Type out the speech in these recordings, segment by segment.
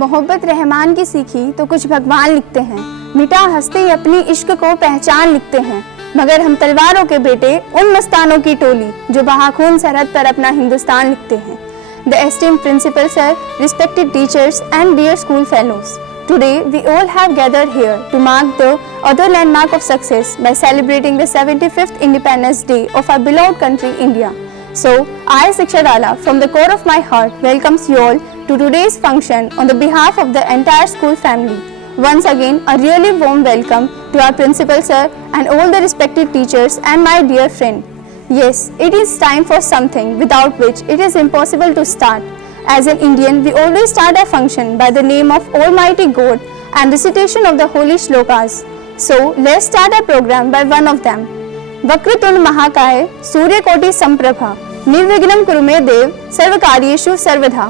मोहब्बत रहमान की सीखी तो कुछ भगवान लिखते हैं, मिटा हंसते ही अपनी इश्क को पहचान लिखते हैं, मगर हम तलवारों के बेटे उन मस्तानों की टोली जो बहाखून सरहद पर अपना हिंदुस्तान लिखते हैं। The esteemed principal sir, respected teachers and dear school fellows, today we all have gathered here to mark the other landmark of success by celebrating the 75th Independence Day of our beloved country India. So, I, Siksha Dala, from the core of my heart, welcomes you all to today's function on the behalf of the entire school family. Once again, a really warm welcome to our principal sir and all the respected teachers and my dear friend. Yes, it is time for something without which it is impossible to start. As an Indian, we always start our function by the name of Almighty God and recitation of the holy shlokas. So, let's start our program by one of them. Vakratunda महाकाय सूर्यकोटि संप्रभा निर्विघ्नं कुरु मे देव सर्वकार्येषु सर्वदा.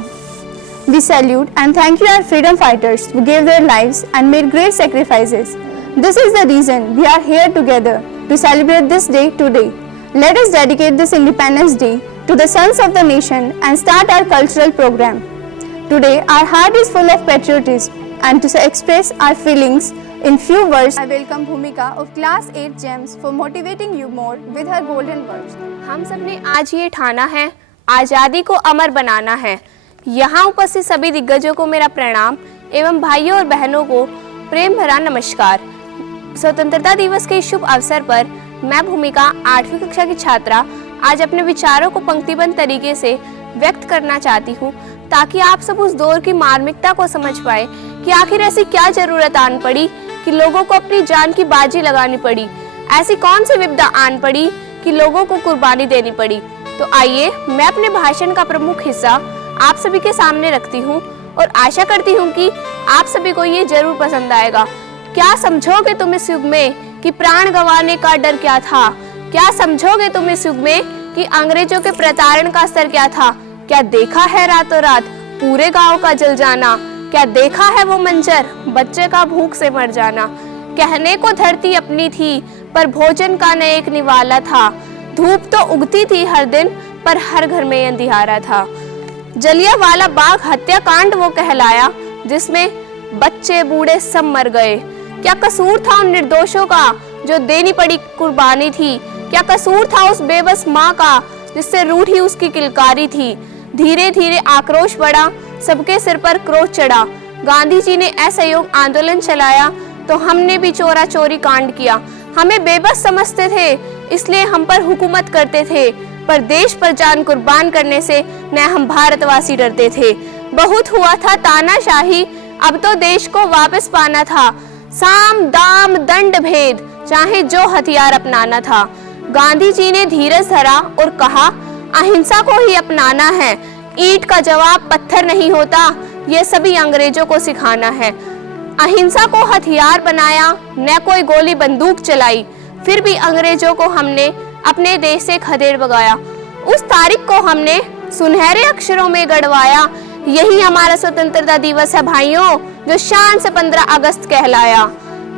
We salute and thank you our freedom fighters who gave their lives and made great sacrifices. This is the reason we are here together to celebrate this day today. Let us dedicate this Independence Day to the sons of the nation and start our cultural program. Today our heart is full of patriotism, and to express our feelings in few words, I welcome Bhumika of class 8 GEMS for motivating you more with her golden words. हम सब ने आज ये ठाना है, आज़ादी को अमर बनाना है। यहाँ उपस्थित सभी दिग्गजों को मेरा प्रणाम एवं भाइयों और बहनों को प्रेम भरा नमस्कार। स्वतंत्रता दिवस के इस शुभ अवसर पर मैं भूमिका 8वीं कक्षा की छात्रा आज अपने विचारों को पंक्तिबद्ध तरीके से व्यक्त करना चाहती हूँ, ताकि आप सब उस दौर की मार्मिकता को समझ पाए कि आखिर ऐसी क्या जरूरत आन पड़ी कि लोगों को अपनी जान की बाजी लगानी पड़ी। ऐसी कौन सी विपदा आन पड़ी कि लोगों को कुर्बानी देनी पड़ी। तो आइए मैं अपने भाषण का प्रमुख हिस्सा आप सभी के सामने रखती हूँ और आशा करती हूँ कि आप सभी को ये जरूर पसंद आएगा। क्या समझोगे तुम इस युग में कि प्राण गंवाने का डर क्या था? क्या समझोगे तुम इस युग में कि अंग्रेजों के प्रताड़न का असर क्या था? क्या देखा है रातों रात पूरे गांव का जल जाना? क्या देखा है वो मंजर बच्चे का भूख से मर जाना? कहने को धरती अपनी थी पर भोजन का न एक निवाला था। धूप तो उगती थी हर दिन पर हर घर में अंधियारा था। जलियांवाला बाग हत्याकांड वो कहलाया जिसमें बच्चे बूढ़े सब मर गए। क्या कसूर था उन निर्दोषों का जो देनी पड़ी कुर्बानी थी? क्या कसूर था उस बेबस माँ का जिससे रूठी उसकी किलकारी थी? धीरे धीरे आक्रोश बढ़ा, सबके सिर पर क्रोध चढ़ा। गांधी जी ने असहयोग आंदोलन चलाया तो हमने भी चोरा चोरी कांड किया। हमें बेबस समझते थे इसलिए हम पर हुकूमत करते थे, पर देश पर जान कुर्बान करने से न हम भारतवासी डरते थे। बहुत हुआ था तानाशाही, अब तो देश को वापस पाना था। साम दाम दंड भेद चाहे जो हथियार अपनाना था। गांधी जी ने धीरज धरा और कहा अहिंसा को ही अपनाना है। ईंट का जवाब पत्थर नहीं होता, ये सभी अंग्रेजों को सिखाना है। अहिंसा को हथियार बनाया, न कोई गोली बंदूक चलाई, फिर भी अंग्रेजों को हमने अपने देश से खदेड़ भगाया। उस तारीख को हमने सुनहरे अक्षरों में गढ़वाया। यही हमारा स्वतंत्रता दिवस है भाइयों, जो शान से 15 अगस्त कहलाया।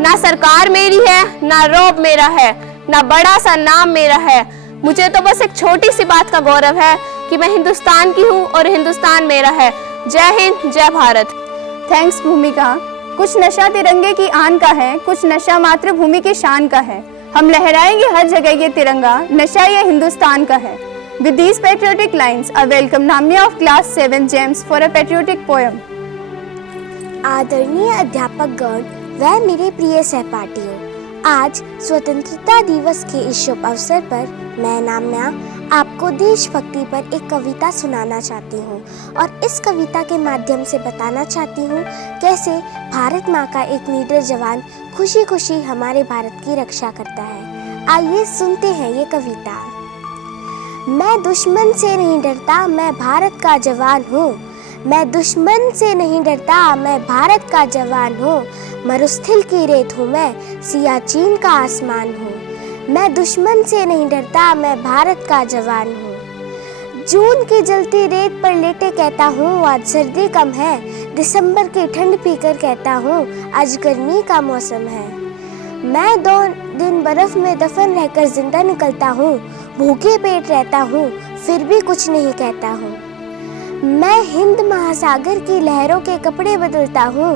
ना सरकार मेरी है, ना रौब मेरा है, ना बड़ा सा नाम मेरा है। मुझे तो बस एक छोटी सी बात का गौरव है कि मैं हिंदुस्तान की हूँ और हिंदुस्तान मेरा है। जय हिंद, जय भारत। थैंक्स भूमिका। कुछ नशा तिरंगे की आन का है, कुछ नशा मातृभूमि की शान का है। हम लहराएंगे हर जगह ये तिरंगा, नशा ये हिंदुस्तान का है। With these patriotic lines, I welcome Namya of class 7 GEMS for a patriotic poem. आदरणीय अध्यापक गण व मेरे प्रिय सहपाठियों, आज स्वतंत्रता दिवस के इस शुभ अवसर पर मैं नाम्या आपको देशभक्ति पर एक कविता सुनाना चाहती हूँ और इस कविता के माध्यम से बताना चाहती हूँ कैसे भारत माँ का एक निडर जवान खुशी खुशी हमारे भारत की रक्षा करता है। आइए सुनते हैं ये कविता। मैं दुश्मन से नहीं डरता, मैं भारत का जवान हूँ। मैं दुश्मन से नहीं डरता, मैं भारत का जवान हूँ। मरुस्थल की रेत हूँ मैं, सियाचिन का आसमान हूँ। मैं दुश्मन से नहीं डरता, मैं भारत का जवान हूँ। जून की जलती रेत पर लेटे कहता हूँ आज सर्दी कम है। दिसंबर की ठंड पीकर कहता हूँ आज गर्मी का मौसम है। मैं 2 दिन बर्फ में दफन रहकर जिंदा निकलता हूँ। भूखे पेट रहता हूँ फिर भी कुछ नहीं कहता हूँ। मैं हिंद महासागर की लहरों के कपड़े बदलता हूँ,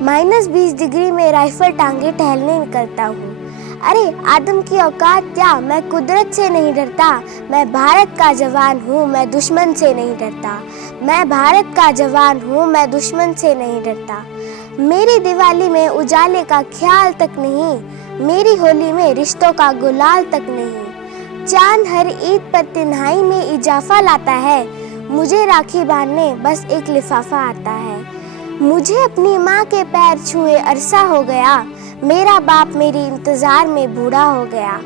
-20 डिग्री में राइफल टांगे टहलने निकलता हूँ। अरे आदम की औकात क्या, मैं कुदरत से नहीं डरता। मैं भारत का जवान हूँ, मैं दुश्मन से नहीं डरता। मैं भारत का जवान हूँ, मैं दुश्मन से नहीं डरता। मेरी दिवाली में उजाले का ख्याल तक नहीं, मेरी होली में रिश्तों का गुलाल तक नहीं। चांद हर ईद पर तिन्हाई में इजाफा लाता है, मुझे राखी बांधने बस एक लिफाफा आता है। मुझे अपनी माँ के पैर छुए अरसा हो गया, मेरा बाप मेरी इंतजार में बूढ़ा हो गया।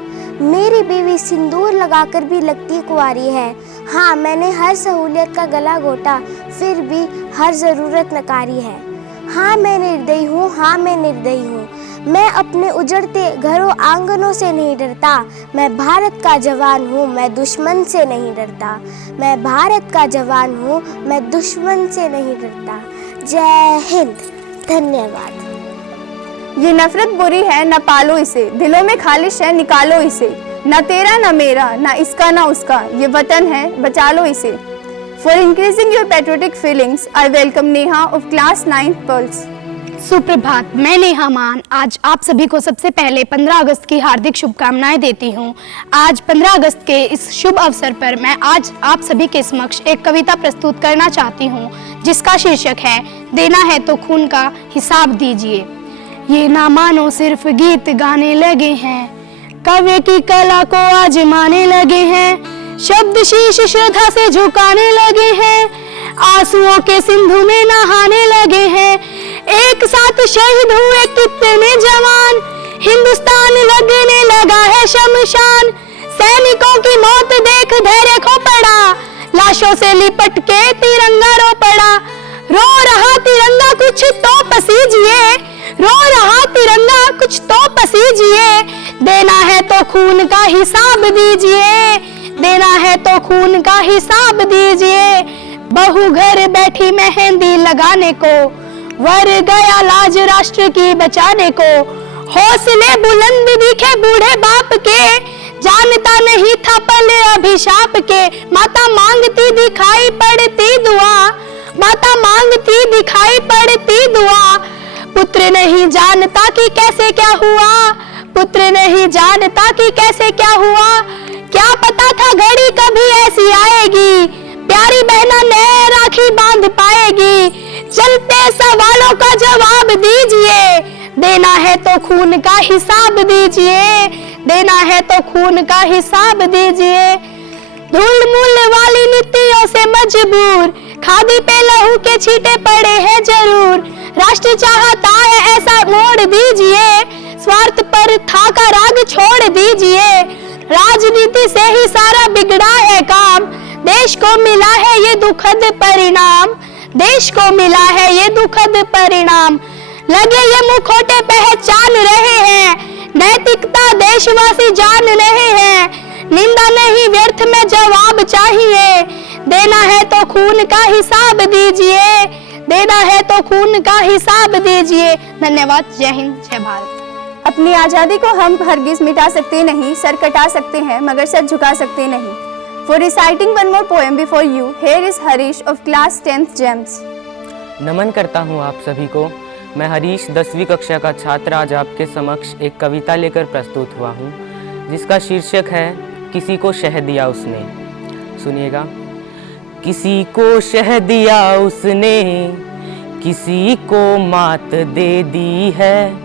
मेरी बीवी सिंदूर लगाकर भी लगती कुंवारी है। हाँ, मैंने हर सहूलियत का गला घोटा, फिर भी हर ज़रूरत नकारी है। हाँ मैं निर्दयी हूँ, हाँ मैं निर्दयी हूँ। मैं अपने उजड़ते घरों आंगनों से नहीं डरता। मैं भारत का जवान हूँ, मैं दुश्मन से नहीं डरता। मैं भारत का जवान हूँ, मैं दुश्मन से नहीं डरता। जय हिंद। धन्यवाद। ये नफरत बुरी है, न पालो इसे, दिलों में खालिश है, निकालो इसे। न तेरा न मेरा, न इसका न उसका, ये वतन है, बचा लो इसे। For increasing your patriotic feelings, I welcome Neha of class 9th Pulse. सुप्रभात, मैं नेहा मान आज आप सभी को सबसे पहले 15 अगस्त की हार्दिक शुभकामनाएं देती हूं। आज 15 अगस्त के इस शुभ अवसर पर मैं आज आप सभी के समक्ष एक कविता प्रस्तुत करना चाहती हूं, जिसका शीर्षक है देना है तो खून का हिसाब दीजिए। ये ना मानो सिर्फ गीत गाने लगे हैं, काव्य की कला को आजमाने लगे हैं। शब्द शीश श्रद्धा से झुकाने लगे हैं, आंसुओं के सिंधु में नहाने लगे हैं। एक साथ शहीद हुए कितने जवान, हिंदुस्तान लगने लगा है शमशान। सैनिकों की मौत देख धैर्य खो पड़ा, लाशों से लिपट के तिरंगा रो पड़ा। रो रहा तिरंगा कुछ तो पसीजिए, रो रहा तिरंगा कुछ तो पसीजिए। देना है तो खून का हिसाब दीजिए, देना है तो खून का हिसाब दीजिए। बहू घर बैठी मेहंदी लगाने को, वर गया लाज राष्ट्र की बचाने को। हौसले बुलंद दिखे बूढ़े बाप के, जानता नहीं था पल अभिशाप के। माता मांगती दिखाई पड़ती दुआ, माता मांगती दिखाई पड़ती दुआ। पुत्र नहीं जानता कि कैसे क्या हुआ, पुत्र नहीं जानता कि कैसे क्या हुआ। क्या पता था घड़ी कभी ऐसी आएगी, प्यारी बहना ने राखी बांध पाएगी। चलते सवालों का जवाब दीजिए, देना है तो खून का हिसाब दीजिए, देना है तो खून का हिसाब दीजिए। धूल मूल वाली नीतियों से मजबूर, खादी पे लहू के छींटे पड़े हैं जरूर। राष्ट्र चाहता है ऐसा मोड़ दीजिए, स्वार्थ पर था का राग छोड़ दीजिए। राजनीति से ही सारा बिगड़ा है काम, देश को मिला है ये दुखद परिणाम, देश को मिला है ये दुखद परिणाम। लगे ये मुखौटे पहचान रहे हैं, नैतिकता देशवासी जान रहे हैं। निंदा नहीं व्यर्थ में जवाब चाहिए, देना है तो खून का हिसाब दीजिए, देना है तो खून का हिसाब दीजिए। धन्यवाद। जय हिंद, जय भारत। अपनी आज़ादी को हम हरगिज मिटा सकते नहीं, सर कटा सकते हैं मगर सर झुका सकते नहीं। For reciting one more poem before you, here is Harish of class 10th GEMS. नमन करता हूँ आप सभी को। मैं हरीश 10वीं कक्षा का छात्र आज आपके समक्ष एक कविता लेकर प्रस्तुत हुआ हूँ, जिसका शीर्षक है किसी को शह दिया उसने। सुनिएगा। किसी को शह दिया उसने, किसी को मात दे दी है।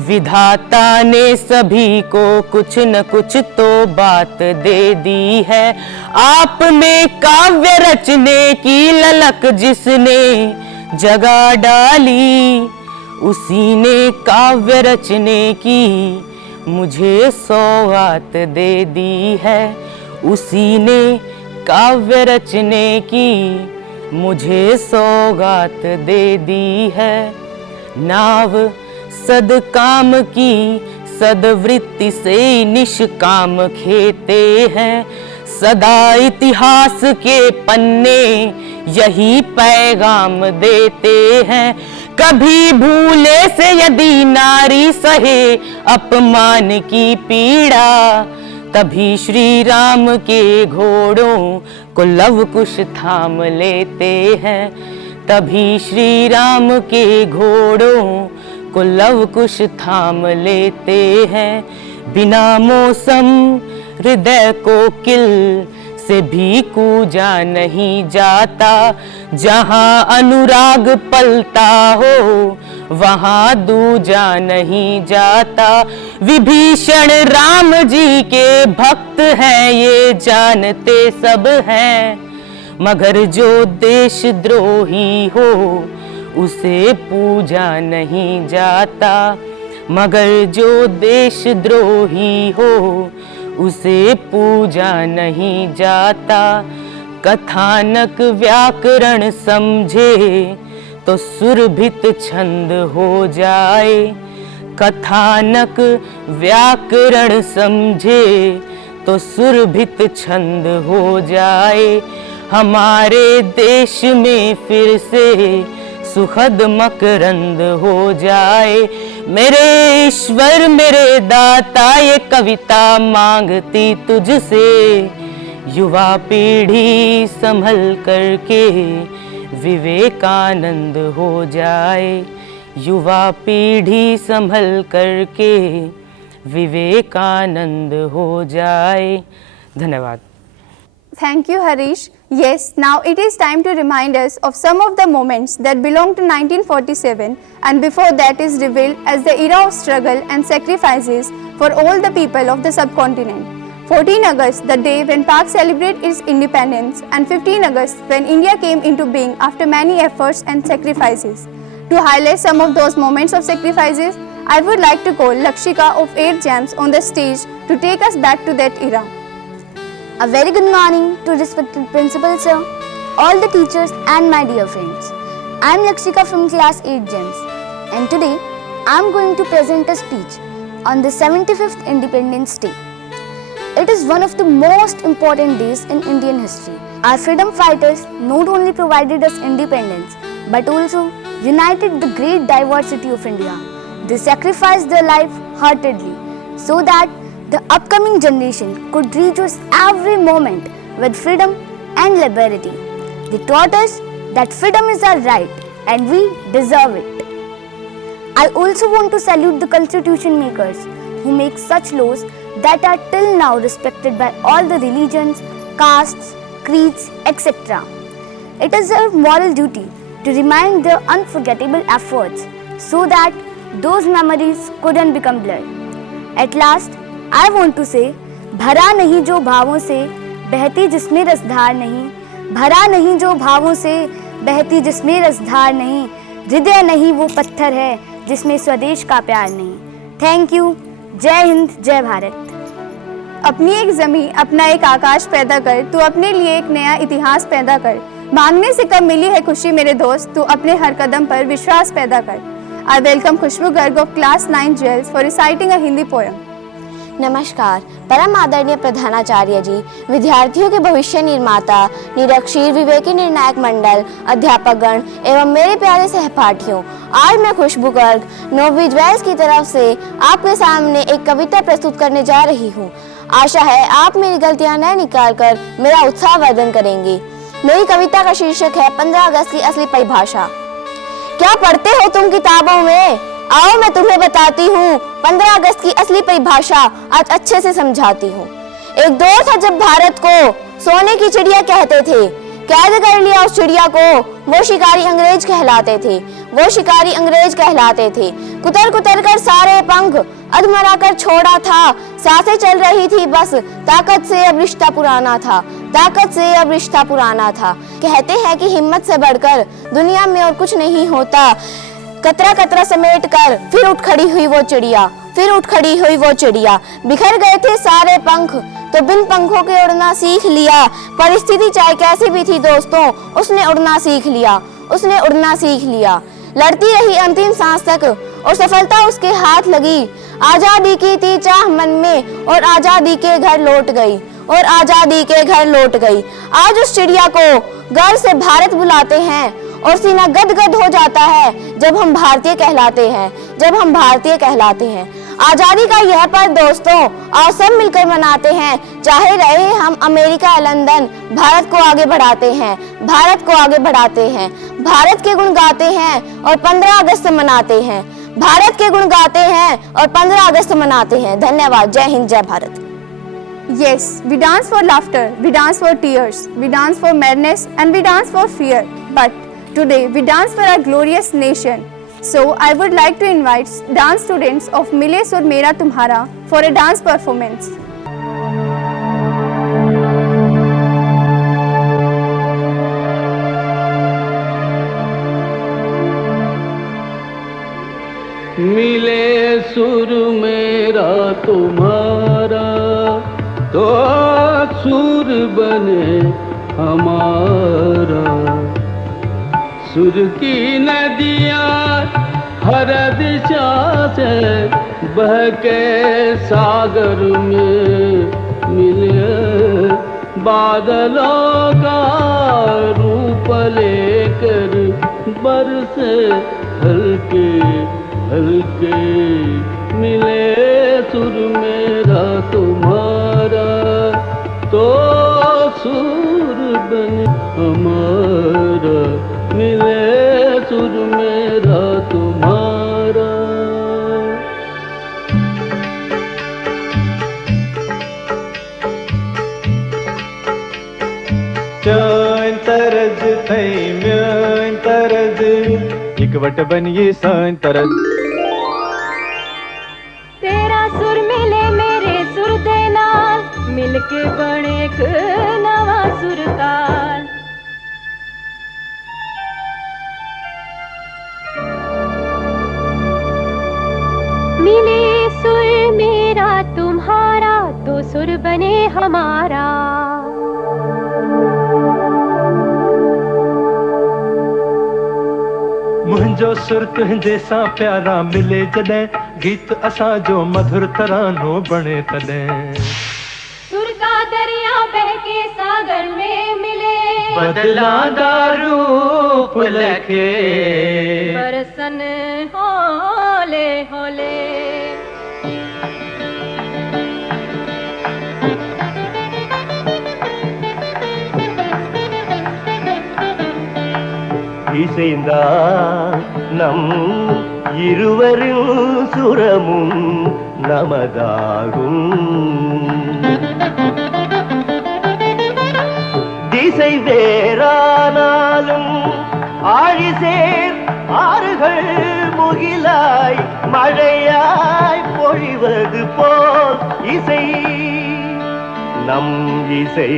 विधाता ने सभी को कुछ न कुछ तो बात दे दी है। आप में काव्य रचने की ललक जिसने जगा डाली, उसी ने काव्य रचने की मुझे सौगात दे दी है। उसी ने काव्य रचने की मुझे सौगात दे दी है। नाव सदकाम की सदवृत्ति से निष्काम खेते हैं। सदा इतिहास के पन्ने यही पैगाम देते हैं। कभी भूले से यदि नारी सहे अपमान की पीड़ा, तभी श्री राम के घोड़ों को लव कुश थाम लेते हैं। तभी श्री राम के घोड़ों को लव कुश थाम लेते हैं। बिना मौसम हृदय को किल से भी कूजा नहीं जाता। जहाँ अनुराग पलता हो वहाँ दूजा नहीं जाता। विभीषण राम जी के भक्त हैं ये जानते सब हैं, मगर जो देशद्रोही हो उसे पूजा नहीं जाता। मगर जो देशद्रोही हो उसे पूजा नहीं जाता। कथानक व्याकरण समझे तो सुरभित छंद हो जाए। कथानक व्याकरण समझे तो सुरभित छंद हो जाए। हमारे देश में फिर से सुखद मकरंद हो जाए। मेरे ईश्वर मेरे दाता ये कविता मांगती तुझसे। युवा पीढ़ी संभल करके विवेकानंद हो जाए। युवा पीढ़ी संभल करके विवेकानंद हो जाए। धन्यवाद। Thank you, Harish. Yes, now it is time to remind us of some of the moments that belong to 1947 and before that is revealed as the era of struggle and sacrifices for all the people of the subcontinent. 14 August, the day when Pak celebrated its independence, and 15 August, when India came into being after many efforts and sacrifices. To highlight some of those moments of sacrifices, I would like to call Lakshika of 8 Gems on the stage to take us back to that era. A very good morning to respected principal sir, all the teachers and my dear friends. I am Lakshika from class 8 Gems and today I am going to present a speech on the 75th Independence Day. It is one of the most important days in Indian history. Our freedom fighters not only provided us independence but also united the great diversity of India. They sacrificed their life heartedly so that the upcoming generation could rejoice every moment with freedom and liberty. They taught us that freedom is our right and we deserve it. I also want to salute the constitution makers who make such laws that are till now respected by all the religions, castes, creeds, etc. It is our moral duty to remind their unforgettable efforts so that those memories couldn't become blurred. At last, I want to say, भरा नहीं जो भावों से बहती जिसमें रसधार नहीं, भरा नहीं जो भावों से बहती जिसमें रसधार नहीं, हृदय नहीं वो पत्थर है जिसमें स्वदेश का प्यार नहीं। Thank you. जय हिंद, जय भारत। अपनी एक जमी, अपना एक आकाश पैदा कर, तू अपने लिए एक नया इतिहास पैदा कर। मांगने से कब मिली है खुशी मेरे दोस्त, तू अपने हर कदम पर विश्वास पैदा कर। I welcome Khushbu Garg of class 9 Jewels for reciting a Hindi poem. नमस्कार। परम आदरणीय प्रधानाचार्य जी, विद्यार्थियों के भविष्य निर्माता, निरक्षीर विवेकी निर्णायक मंडल, अध्यापकगण एवं मेरे प्यारे सहपाठियों, आज मैं खुशबू गर्ग 9वीं ज्वेल्स की तरफ से आपके सामने एक कविता प्रस्तुत करने जा रही हूँ। आशा है आप मेरी गलतियाँ न निकाल कर मेरा उत्साह वर्धन करेंगे। मेरी कविता का शीर्षक है 15 अगस्त की असली परिभाषा। क्या पढ़ते हो तुम किताबों में? आओ मैं तुम्हें बताती हूँ 15 अगस्त की असली परिभाषा आज अच्छे से समझाती हूँ। एक दौर था जब भारत को सोने की चिड़िया कहते थे। कैद कर लिया उस चिड़िया को, वो शिकारी अंग्रेज कहलाते थे, वो शिकारी अंग्रेज कहलाते थे। कुतर कुतर कर सारे पंख अधमरा कर छोड़ा था, सांसें चल रही थी बस, ताकत से अब रिश्ता पुराना था, ताकत से अब रिश्ता पुराना था। कहते हैं कि हिम्मत से बढ़कर दुनिया में और कुछ नहीं होता। कतरा कतरा समेट कर फिर उठ खड़ी हुई वो चिड़िया, फिर उठ खड़ी हुई वो चिड़िया। बिखर गए थे सारे पंख तो बिन पंखों के उड़ना सीख लिया। परिस्थिति चाहे कैसी भी थी दोस्तों, उसने उड़ना सीख लिया, उसने उड़ना सीख लिया। लड़ती रही अंतिम सांस तक और सफलता उसके हाथ लगी। आजादी की थी चाह मन में और आजादी के घर लौट गई, और आजादी के घर लौट गई। आज उस चिड़िया को गर्व से भारत बुलाते हैं और सीना गदगद हो जाता है जब हम भारतीय कहलाते हैं, जब हम भारतीय कहलाते हैं। आज़ादी का यह पर्व दोस्तों और सब मिलकर मनाते हैं, चाहे रहे हम अमेरिका या लंदन। भारत को आगे बढ़ाते हैं, भारत को आगे बढ़ाते हैं, भारत के गुण गाते हैं और 15 अगस्त मनाते हैं, भारत के गुण गाते हैं और 15 अगस्त मनाते हैं। धन्यवाद। जय हिंद, जय Bharat. Yes, we dance for laughter, we dance for tears, we dance for madness and we dance for fear. But today we dance for our glorious nation. So I would like to invite dance students of Mile Sur Mera Tumhara for a dance performance. मिले सुर मेरा तुम्हारा तो सुर बने हमारा। सुर की नदियाँ हर दिशा से बह के सागर में मिले, बादलों का रूप लेकर बरसे हल्के हल्के। मिले सुर मेरा तुम्हारा तो सुर बने हमारा। मिले सुर मेरा तुम्हारा। चैन तरज थई म्यान तरज इकवट बनिए सान तरज। तेरा सुर मिले मेरे सुर दे नाल, मिलके बने एक नवा सुरताल। मिले सुर मेरा तुम्हारा तो सुर बने हमारा। मुंहिंजो सुर तुंहिंजे सां प्यारा मिले जॾहिं, गीत असां जो मधुर तरानो बणे तॾहिं। सुर का दरिया बह के सागर में मिले, बदलांदा रूप लखे बरसन होले होले। இசைந்தா நம் இருவரின் சுரமும் நமதாகும். திசை வேறானாலும் ஆழிசேர் ஆறுகள் முகிலாய் மழையாய் பொழிவது போல் இசை நம் இசை.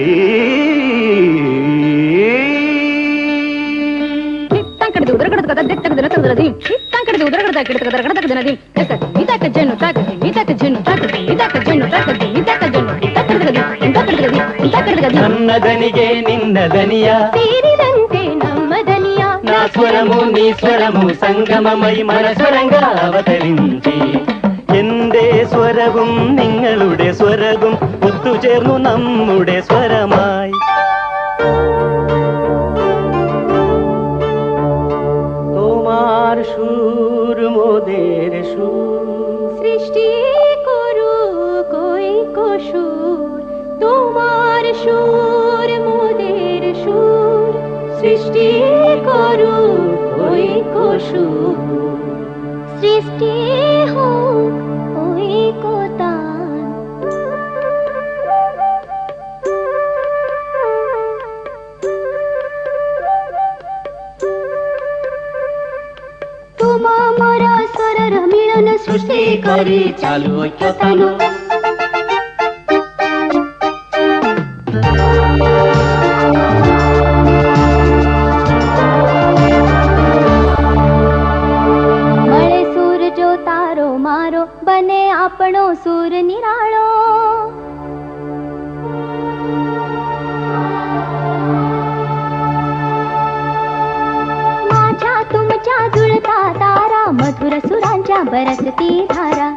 నన్నదనిగే నిన్నదనియా తీరిదంతే నమ్మదనియా. నా స్వరము నీ స్వరము സംഗമമൈ മനസ്വരംഗ അവതరించి എന്റെ സ്വരവും നിങ്ങളുടെ സ്വരവും ഒത്തുചേർന്നു നമ്മുടെ സ്വരമായി. তোমার সুর মোদের সুর, সৃষ্টি করু কই কসুর। তোমার সুর মোদের সুর, সৃষ্টি করু কই কসুর। সৃষ্টি হোক ওই কোতান। তোমা মোরা স্বরর মিলন সৃষ্টি করে চালু ঐক্যতান। મળે સૂર જો તારો મારો, બને આપણો સૂર નિરાળો। माझ्या तुमच्या जुळता तारा, मधुर सुरांच्या बरसती धारा।